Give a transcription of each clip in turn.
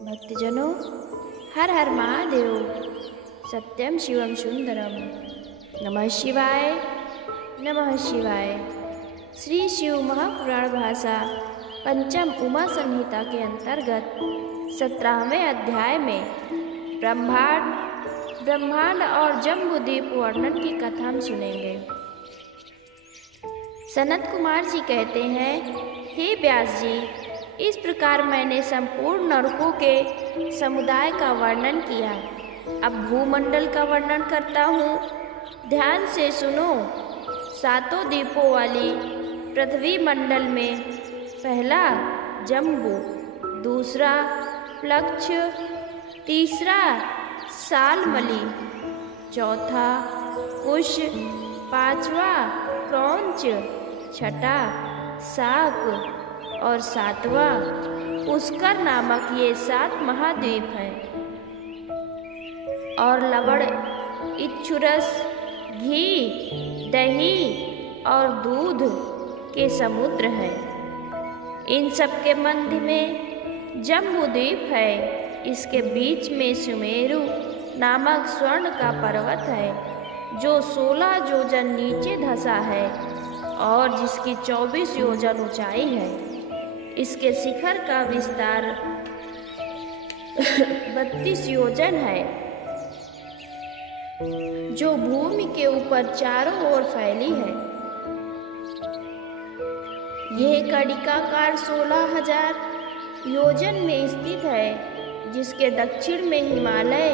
भक्तजनों, हर हर महादेव। सत्यम शिवम सुंदरम। नमः शिवाय, नमः शिवाय। श्री शिव महापुराण भाषा पंचम उमा संहिता के अंतर्गत 17वें अध्याय में ब्रह्मांड और जम्बूद्वीप वर्णन की कथा हम सुनेंगे। सनत कुमार जी कहते हैं, हे व्यास जी, इस प्रकार मैंने संपूर्ण नरकों के समुदाय का वर्णन किया। अब भूमंडल का वर्णन करता हूँ, ध्यान से सुनो। 7 द्वीपों वाली पृथ्वी मंडल में पहला जम्बू, दूसरा प्लक्ष, तीसरा सालमली, चौथा कुश, पांचवा क्रौंच, छठा शाक और 7वां पुष्कर नामक ये 7 महाद्वीप हैं। और लवण, इक्षुरस, घी, दही और दूध के समुद्र हैं। इन सब के मध्य में जम्बूद्वीप है। इसके बीच में सुमेरु नामक स्वर्ण का पर्वत है, जो 16 योजन नीचे धंसा है और जिसकी 24 योजन ऊंचाई है। इसके शिखर का विस्तार 32 योजन है, जो भूमि के ऊपर चारों ओर फैली है। यह कड़िकाकार 16,000 योजन में स्थित है, जिसके दक्षिण में हिमालय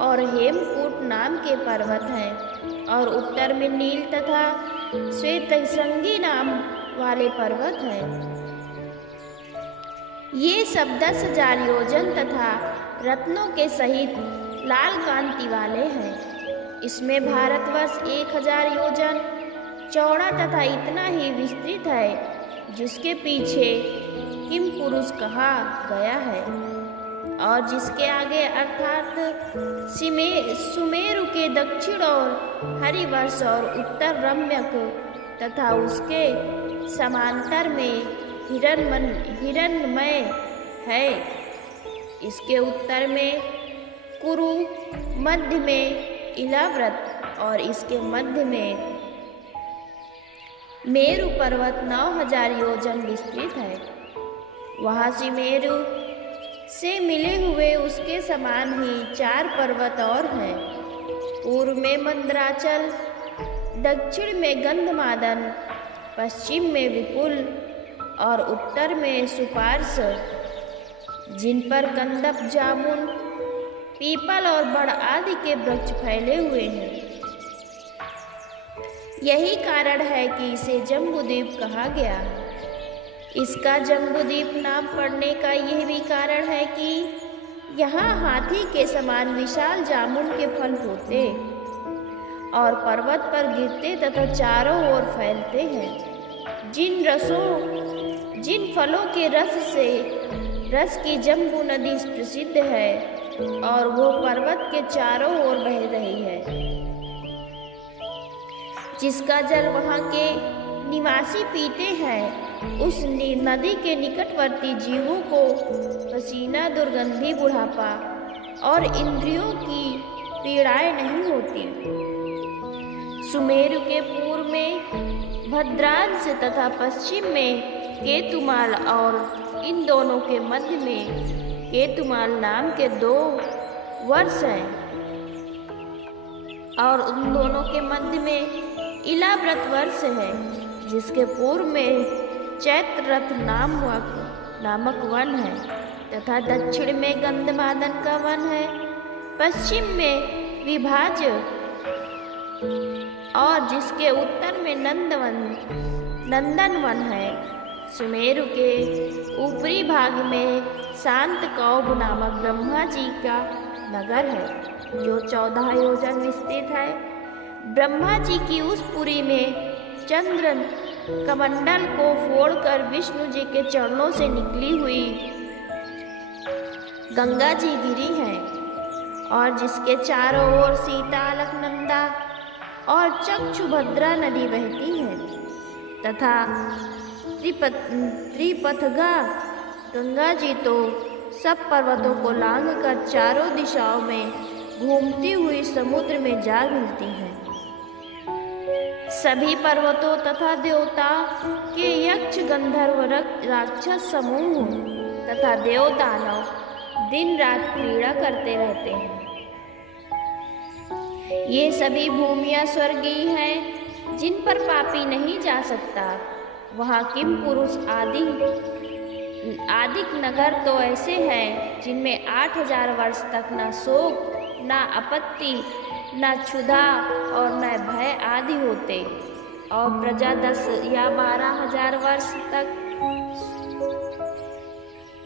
और हेमकूट नाम के पर्वत हैं और उत्तर में नील तथा श्वेतशृंगी नाम वाले पर्वत हैं। ये सब 10,000 योजन तथा रत्नों के सहित लाल कांति वाले हैं। इसमें भारतवर्ष 1,000 योजन चौड़ा तथा इतना ही विस्तृत है, जिसके पीछे किम पुरुष कहा गया है, और जिसके आगे अर्थात सुमेरु के दक्षिण और हरिवर्ष और उत्तर रम्यक तथा उसके समांतर में हिरण्मय है। इसके उत्तर में कुरु, मध्य में इलाव्रत और इसके मध्य में मेरु पर्वत 9,000 योजन विस्तृत है। वहाँ सुमेरु से मिले हुए उसके समान ही 4 पर्वत और हैं। पूर्व में मंदराचल, दक्षिण में गंधमादन, पश्चिम में विपुल और उत्तर में सुपार्श, जिन पर कंदप, जामुन, पीपल और बड़ आदि के वृक्ष फैले हुए हैं। यही कारण है कि इसे जम्बूद्वीप कहा गया। इसका जम्बूद्वीप नाम पड़ने का यह भी कारण है कि यहाँ हाथी के समान विशाल जामुन के फल होते और पर्वत पर गिरते तथा चारों ओर फैलते हैं। जिन फलों के रस की जम्बू नदी प्रसिद्ध है और वो पर्वत के चारों ओर बह रही है, जिसका जल वहाँ के निवासी पीते हैं। उस नदी के निकटवर्ती जीवों को पसीना, दुर्गंधी, बुढ़ापा और इंद्रियों की पीड़ाएं नहीं होती। सुमेरु के पूर्व में भद्रांश तथा पश्चिम में केतुमाल और इन दोनों के मध्य में केतुमाल नाम के 2 वर्ष हैं और उन दोनों के मध्य में इलाव्रत वर्ष है, जिसके पूर्व में चैत्ररथ नामक वन है तथा दक्षिण में गंधमादन का वन है, पश्चिम में विभाज और जिसके उत्तर में नंदन वन है। सुमेरु के ऊपरी भाग में शांतकौभ नामक ब्रह्मा जी का नगर है, जो 14 योजन विस्तृत है। ब्रह्मा जी की उस पुरी में चंद्र कमंडल को फोड़कर विष्णु जी के चरणों से निकली हुई गंगा जी गिरी हैं और जिसके चारों ओर सीता, अलकनंदा और चक्षुभद्रा नदी बहती है तथा त्रिपथगा गंगा जी तो सब पर्वतों को लांघकर चारों दिशाओं में घूमती हुई समुद्र में जा मिलती हैं। सभी पर्वतों तथा देवता के यक्ष गंधर्व राक्षस समूह तथा देव दानव दिन रात क्रीड़ा करते रहते हैं। ये सभी भूमियां स्वर्गीय हैं जिन पर पापी नहीं जा सकता। वहाँ किम पुरुष आदिक नगर तो ऐसे हैं जिनमें 8000 वर्ष तक न शोक, न आपत्ति, न क्षुधा और न भय आदि होते, और प्रजा 10 या 12,000 वर्ष तक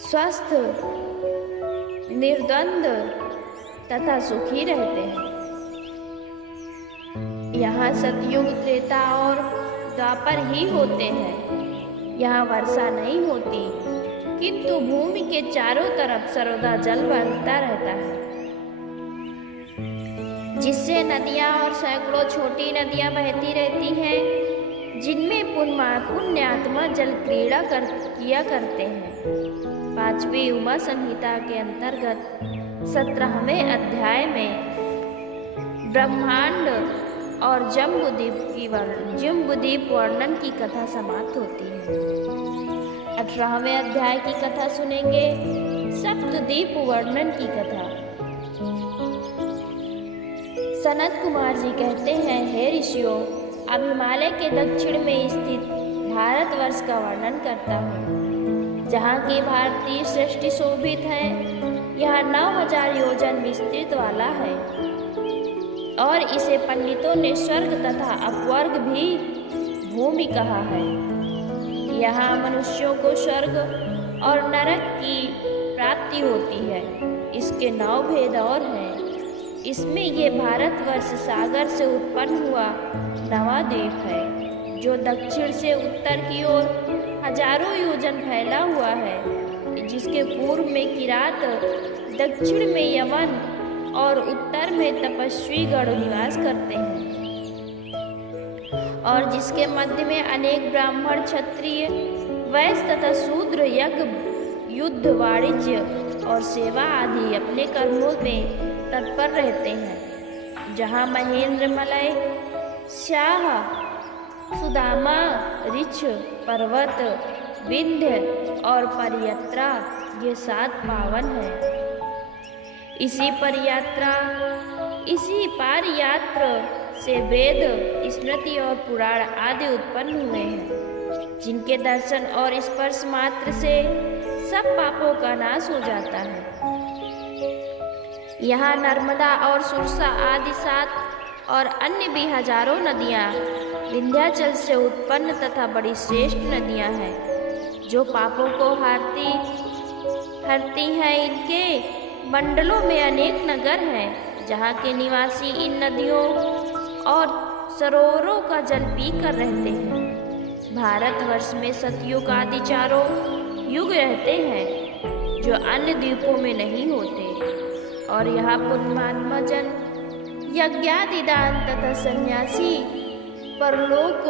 स्वस्थ, निर्द्वंद तथा सुखी रहते हैं। यहाँ सतयुग, त्रेता और द्वापर ही होते हैं। यहाँ वर्षा नहीं होती, किंतु भूमि के चारों तरफ सर्वदा जल बहता रहता है, जिससे नदियाँ और सैकड़ों छोटी नदियाँ बहती रहती हैं, जिनमें पुण्यात्मा जल क्रीड़ा किया करते हैं। 5वीं उमा संहिता के अंतर्गत 17वें अध्याय में ब्रह्मांड और जम्बूद्वीप वर्णन की कथा समाप्त होती है। 18वें अध्याय की कथा सुनेंगे, सप्तद्वीप वर्णन की कथा। सनत कुमार जी कहते हैं, हे ऋषियों, अब हिमालय के दक्षिण में स्थित भारतवर्ष का वर्णन करता हूँ, जहाँ की भारतीय सृष्टि शोभित है। यहाँ 9000 योजन विस्तृत वाला है और इसे पंडितों ने स्वर्ग तथा अपवर्ग भी भूमि कहा है। यहाँ मनुष्यों को स्वर्ग और नरक की प्राप्ति होती है। इसके 9 भेद और हैं। इसमें ये भारतवर्ष सागर से उत्पन्न हुआ नवा द्वीप है, जो दक्षिण से उत्तर की ओर हजारों योजन फैला हुआ है, जिसके पूर्व में किरात, दक्षिण में यमन और उत्तर में तपस्वी गण निवास करते हैं, और जिसके मध्य में अनेक ब्राह्मण, क्षत्रिय, वैश्य तथा शूद्र यज्ञ, युद्ध, वाणिज्य और सेवा आदि अपने कर्मों में तत्पर रहते हैं। जहाँ महेंद्र, मलय, शाह, सुदामा, ऋक्ष, पर्वत, विंध्य और परियात्रा ये 7 पावन हैं। इसी पारयात्र से वेद, स्मृति और पुराण आदि उत्पन्न हुए हैं, जिनके दर्शन और स्पर्श मात्र से सब पापों का नाश हो जाता है। यहाँ नर्मदा और सुरसा आदि 7 और अन्य भी हजारों नदियाँ विंध्याचल से उत्पन्न तथा बड़ी श्रेष्ठ नदियाँ हैं, जो पापों को हरती हैं। इनके मंडलों में अनेक नगर हैं, जहाँ के निवासी इन नदियों और सरोवरों का जल पीकर रहते हैं। भारतवर्ष में सतयुग आदि 4 युग रहते हैं, जो अन्य द्वीपों में नहीं होते, और यहाँ पुण्यात्मा जन यज्ञादि दान तथा सन्यासी परलोक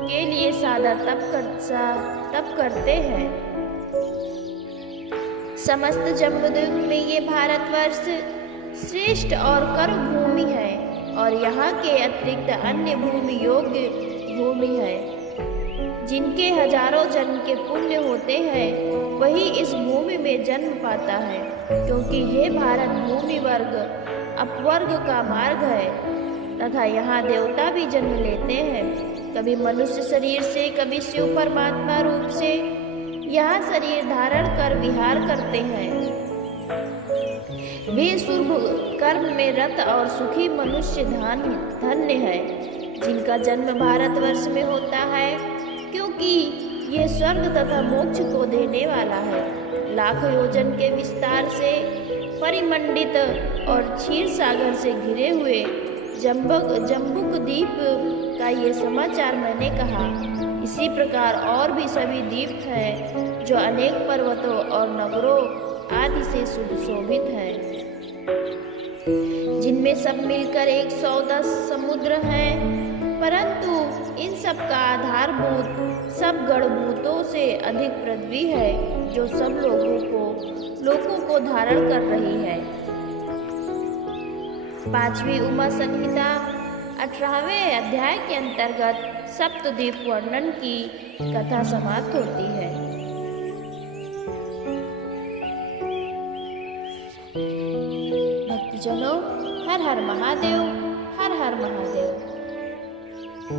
के लिए सादा तप करते हैं। समस्त जम्बूद्वीप में ये भारतवर्ष श्रेष्ठ और कर्म भूमि है, और यहाँ के अतिरिक्त अन्य भूमि योग्य भूमि है। जिनके हजारों जन्म के पुण्य होते हैं, वही इस भूमि में जन्म पाता है, क्योंकि ये भारत भूमि वर्ग अपवर्ग का मार्ग है, तथा यहाँ देवता भी जन्म लेते हैं, कभी मनुष्य शरीर से, कभी शिव परमात्मा रूप से यहाँ शरीर धारण कर विहार करते हैं। वे शुभ कर्म में रत और सुखी मनुष्य धन्य है, जिनका जन्म भारतवर्ष में होता है, क्योंकि ये स्वर्ग तथा मोक्ष को देने वाला है। लाख योजन के विस्तार से परिमंडित और क्षीर सागर से घिरे हुए जम्बुक द्वीप का ये समाचार मैंने कहा। इसी प्रकार और भी सभी द्वीप हैं, जो अनेक पर्वतों और नगरों आदि से सुशोभित हैं, जिनमें सब मिलकर 110 समुद्र हैं, परंतु इन सब का आधारभूत सब गणभूतों से अधिक पृथ्वी है, जो सब लोकों को धारण कर रही है। 5वीं उमा संहिता 18वें अध्याय के अंतर्गत सप्तद्वीप वर्णन की कथा समाप्त होती है। भक्तजनों, हर हर महादेव, हर हर महादेव।